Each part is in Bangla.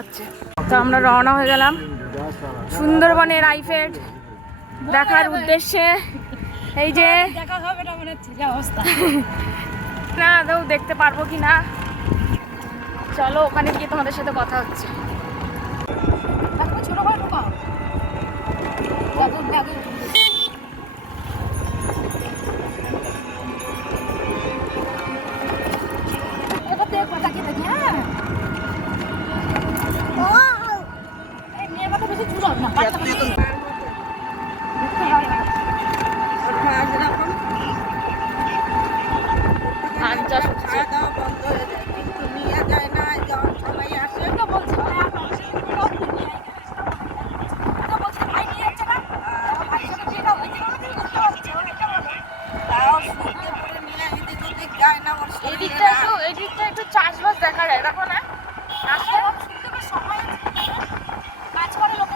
আচ্ছা, তো আমরা রওনা হয়ে গেলাম সুন্দরবনের আইফেড দেখার উদ্দেশ্যে। এই যে দেখা হবে না মনে হচ্ছে যা অবস্থা, না আদৌ দেখতে পারবো কি না, চলো ওখানে গিয়ে তোমাদের সাথে কথা হচ্ছে। ছোট করে ঢোকাও এবার দেখ কথা কি দেখি। হ্যাঁ এই মেয়ে কথা বেশি চুলো না ধান চাষ হচ্ছে। এই দিকটা একটু চাষবাস দেখা যায়, দেখো না সময় কাজ করে লোক।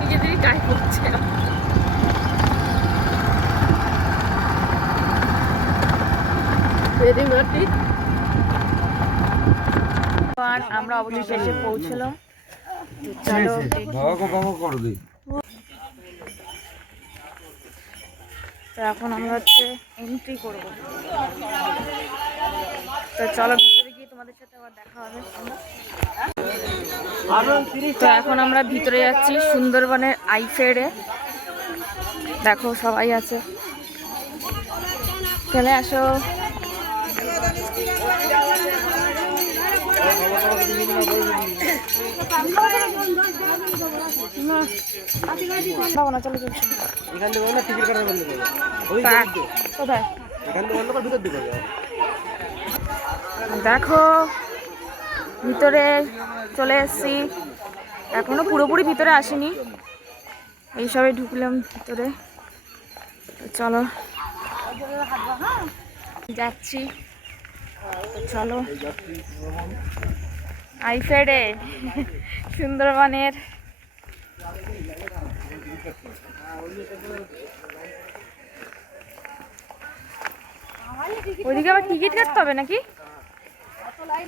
নিজেদেরই গায়ে পড়ছে। আমরা অবশেষে এসে পৌঁছলাম, চলো তো এখন আমরা হচ্ছে এন্ট্রি করব। তো চলো ভিতরে গিয়ে তোমাদের সাথে আবার দেখা হবে। তো এখন আমরা ভিতরে যাচ্ছি সুন্দরবনের আইফেডে। দেখো সবাই আছে, চলে আসো। দেখো ভিতরে চলে এসছি, এখনো পুরোপুরি ভিতরে আসিনি, এইসবে ঢুকলাম ভিতরে। চলো যাচ্ছি, চলো আইফেডে সুন্দরবনের। ওইদিকে আবার টিকিট কাটতে হবে নাকি?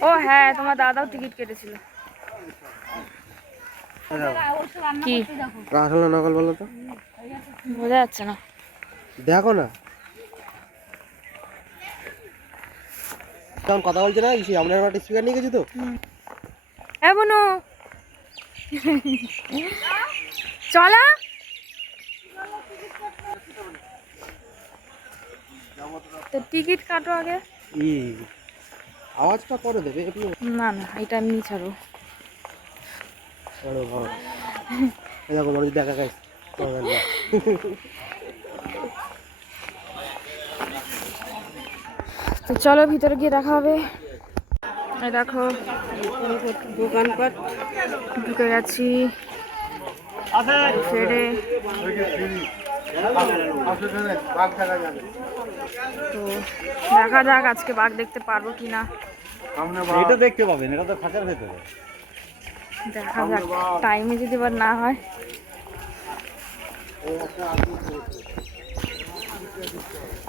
ও হ্যাঁ, তোমার দাদাও টিকিট কেটেছিল। কি আসল না নকল বলো তো, বোঝা যাচ্ছে না, দেখো না কেমন কথা বলছে না। আমরা একটা স্পিকার নিয়ে গেছি তো। এমন চলা তো টিকিট কাটো আগে। আওয়াজটা পরে দেবে। না না, এটা এমনি ছাড়ো। দেখো মানুষ দেখা গাইছে। তো চলো ভিতরে গিয়ে দেখা হবে। এই দেখো দোকানপাট ঢুকে গেছি ফেরে। তো দেখা যাক আজকে বাঘ দেখতে পারবো কিনা। এটা দেখতে পাবেন, এটা তো খাঁচার ভেতরে। দেখা যাক টাইমে যদি আবার না হয়।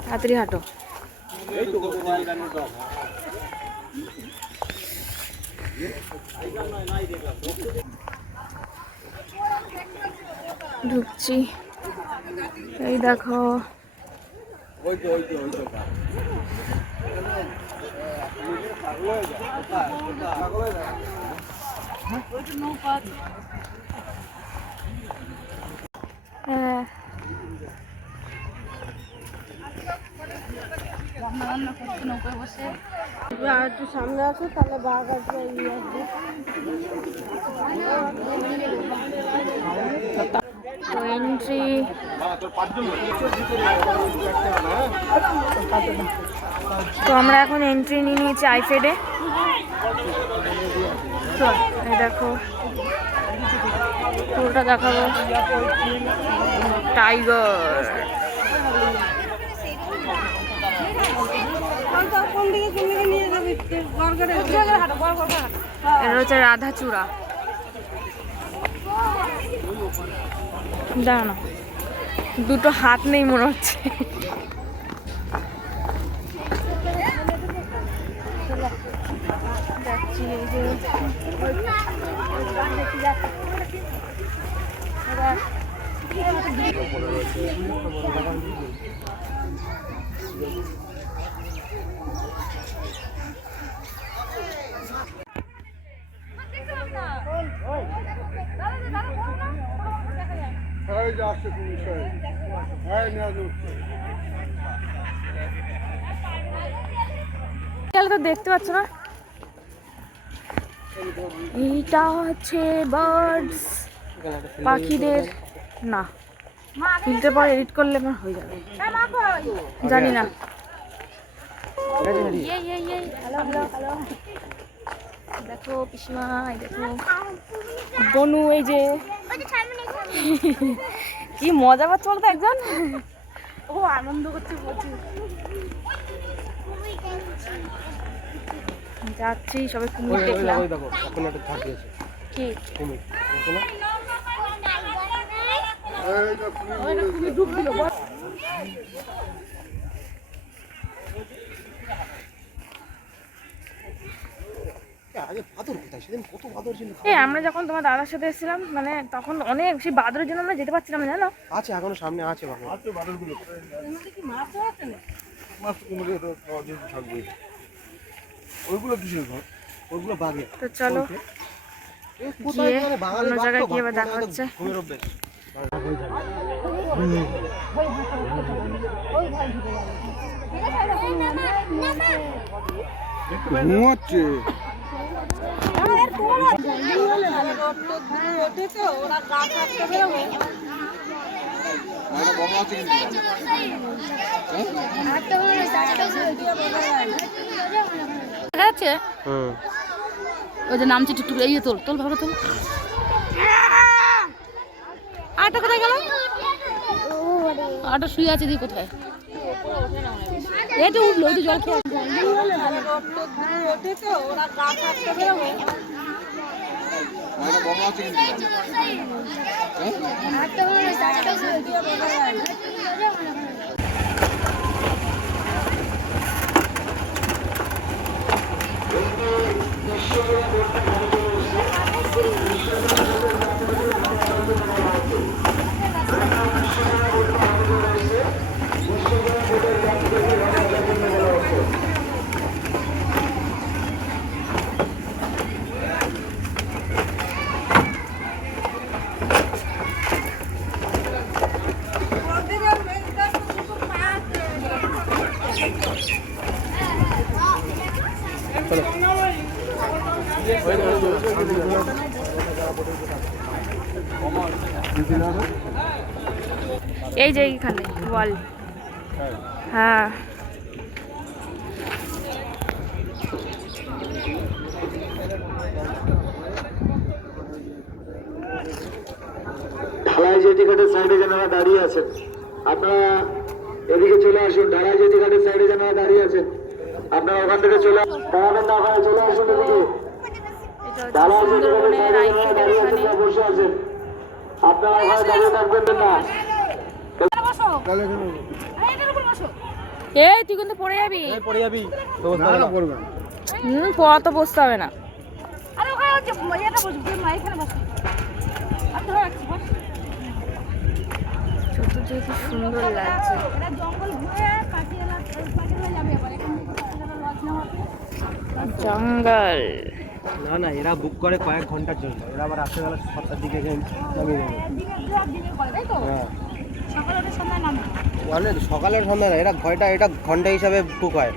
তাড়াতাড়ি হাঁটো। ঢুকছি। এই দেখো হ্যাঁ রান্না করছে নৌকায় বসে। আর একটু সামনে আসো তাহলে বাঘ আসবে এন্ট্রি। তো আমরা এখন এন্ট্রি নিয়ে নিয়েছি আইফেডে। এই দেখো পুরোটা দেখাবো। টাইগার এটা হচ্ছে রাধাচূড়া। দাঁড়া না, দুটো হাত নেই মনে হচ্ছে। যাচ্ছি এই যে তো দেখতে পাচ্ছ না, এইটা হচ্ছে বার্ডস পাখিদের। না ফিল্টার পর এডিট করলে আমার হয়ে যাবে, জানি না। দেখো পিসমা, এই দেখো বনু, এই যে কি মজা পাচ্ছে বলতো একজন। ও আনন্দ করছে প্রচুর। যাচ্ছি সবাই কুমির দেখলাম। কি আমরা যখন তোমার দাদার সাথে এসেছিলাম, মানে তখন অনেক সেই বাদরের জন্য আমরা যেতে পারছিলাম না, জানো? আছে এখনো সামনে আছে ওইগুলো কিসের ঘর? ওইগুলো বাঘে। তো চলো গিয়ে অন্য জায়গায় গিয়ে আবার দেখা হচ্ছে। ঘুমাচ্ছে ওই যে নামছি টুকটুক, এই তোল তোল ভালো তোল। আটা কোথায় গেল? আটা শুয়ে আছে, দি কোথায়? এটা উঠলো, ওই তো জল খেয়ে এই যে এইখানে বল। হ্যাঁ ঢালাই জেটি ঘাটের সাইডে যারা দাঁড়িয়ে আছেন আপনারা এদিকে চলে আসুন। ঢালাই জেটি ঘাটের সাইডে যারা দাঁড়িয়ে আছেন আপনারা ওখান থেকে চলে দাঁড়াবেন না, ওখানে চলে আসুন এদিকে। ঢালাই জেটি ঘাটের সাইডে যারা দাঁড়িয়ে আছেন যারা বসে আছেন আপনারা ওখানে দাঁড়িয়ে থাকবেন না। এই তুই কিন্তু পড়ে যাবি। পড়ে যাবি পড়া তো বসতে হবে না। আরে ওখানে হচ্ছে এটা বসবি, এখানে বসবি। আর ধরে রাখছি বস। যে কি সুন্দর লাগছে। এটা জঙ্গল ঘুরে পাখিরা যাবে এবার এখান থেকে লজ নেওয়া জঙ্গল। না না, এরা বুক করে কয়েক ঘন্টার জন্য, এরা আবার রাত্রেবেলা 7টার দিকে নামিয়ে দেবে। দিকে করে তাই তো হ্যাঁ, সকালে ওঠার সময় নামে মানে সকালের সন্ধ্যা না, এটা ঘন্টা হিসাবে বুক হয়,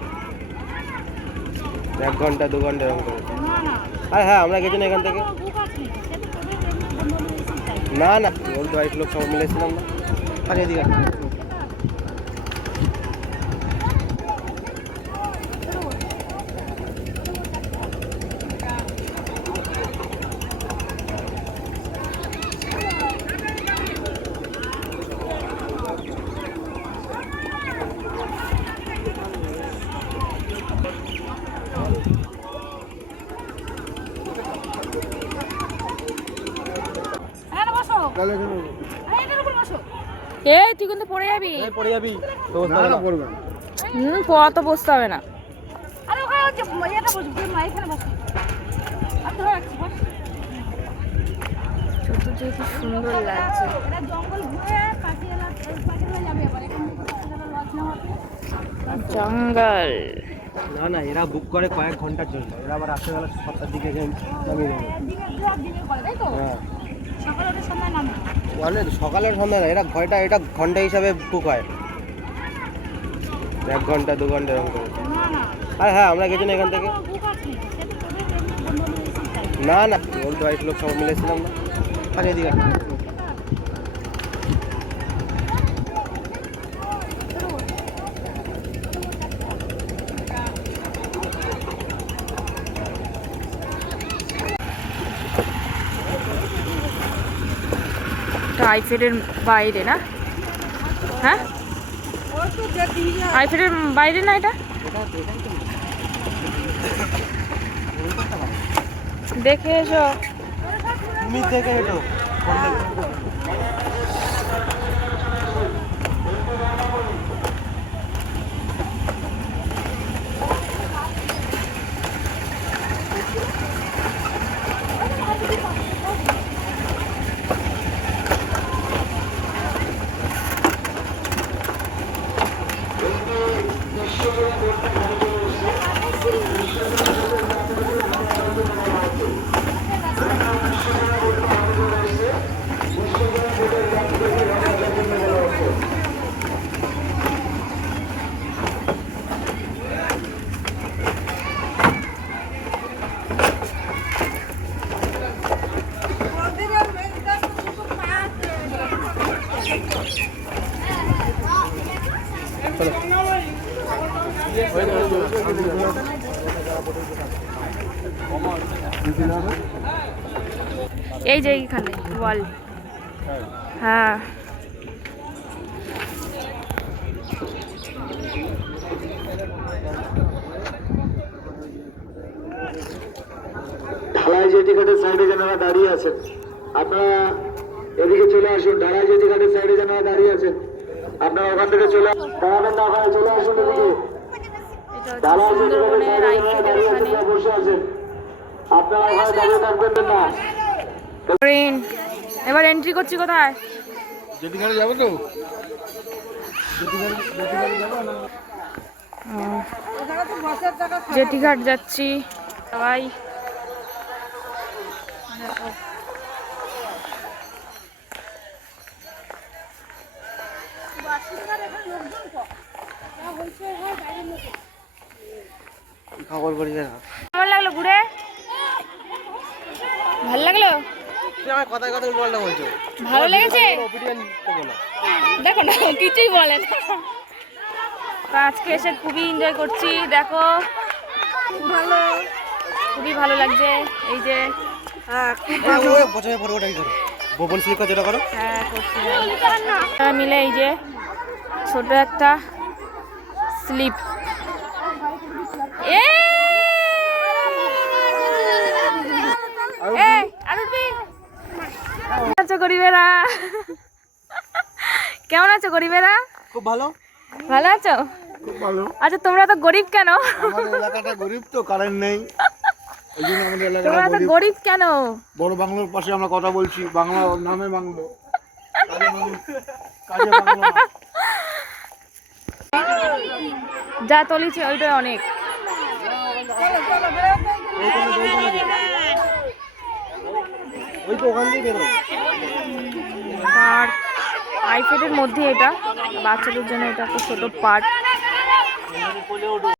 1 ঘন্টা 2 ঘন্টা এরকম করে। না না আর হ্যাঁ, আমরা গেছি না এখান থেকে। বুক আছে সে তো তোদের বন্ধু এসেছিস না না, ওর 22 লোক সব মিলেছিলাম না। আর এদিকে এখানে বসো এটার উপর বসো এই তুই কিন্তু পড়ে যাবি। পড়ে যাবি তো। না না, পড়বে না। পড়া তো বসতে হবে না। আরে ওখানে হচ্ছে এটা বসো মা এখানে বসো আর ধরে রাখছি বস সত্যি যে কি সুন্দর লাগছে। এটা জঙ্গল ঘুরে পাখিরা যাবে এবার এখান থেকে লজ নেওয়া জঙ্গল। না না, এরা বুক করে কয়েক ঘন্টার জন্য, এরা আবার রাত্রেবেলা 7টার দিকে নামিয়ে দেবে। দিকে করে তাই তো হ্যাঁ, সকালে ওঠার সময় নামে মানে সকালের সন্ধ্যা না, এরা ঘন্টা হিসাবে বুক হয়, 1 ঘন্টা 2 ঘন্টা এরকম করে। না না আর হ্যাঁ, আমরা গেছি না এখান থেকে। বুক আছে সে তো তোদের বন্ধু এসেছিস না না, ওর 22 লোক সব মিলেছিলাম না। আর এদিকে আইফেলের বাইরে না? হ্যাঁ, আইফেলের বাইরে না এটা? দেখে এসো। তুমি দেখে এটো। এই যে এইখানে বল। হ্যাঁ, ঢালাই জেটি ঘাটের সাইডে যারা দাঁড়িয়ে আছেন আপনারা এদিকে চলে আসুন। ঢালাই জেটি ঘাটের সাইডে যারা দাঁড়িয়ে আছেন আপনারা ওখান থেকে দাঁড়াবেন না, ওখানে চলে আসুন এদিকে। এটা হচ্ছে ঢালাই জেটি ঘাটের সুন্দরবনের সাইডে যারা আইফেলের দাঁড়িয়ে আছেন ওখানে। তারা বসে আছেন, আপনারা ওখানে দাঁড়িয়ে থাকবেন না। এবার এন্ট্রি করছি কোথায়? জেটিঘাটে যাবো তো। জেটিঘাট যাচ্ছি সবাই। খবর করি না। কেমন লাগলো ঘুরে? ভালো লাগলো? তুমি আমার কথায় কথা উল্টো বলছো। ভালো লেগেছে? ওপিনিয়ন দেবো না। দেখো না, কিছুই বলে না। তো আজকে এসে খুবই এনজয় করছি। দেখো খুবই ভালো লাগছে। এই যে বছরে পরে ওটাই করো, ভবন স্লিপার যেটা করো। হ্যাঁ করছি। সবাই মিলে এই যে ছোট একটা স্লিপ। কেমন আছো গরিবেরা? কেমন আছো গরিবেরা? খুব ভালো। ভালো আছো? খুব ভালো। আচ্ছা তোমরা তো গরিব কেন? আমাদের এলাকাটা গরিব তো, কারেন্ট নেই, এই জন্য আমাদের তোমরা তো এলাকাটা গরিব কেন? বড় বাংলোর পাশে আমরা কথা বলছি, বাংলা নামে বাংলো। যা তলিছে ওইটাই অনেক। ওই তো ওখান দিয়ে বেরো। পার্ক আইফেলের মধ্যে এটা বাচ্চাদের জন্য এটা একটা ছোট পার্ক।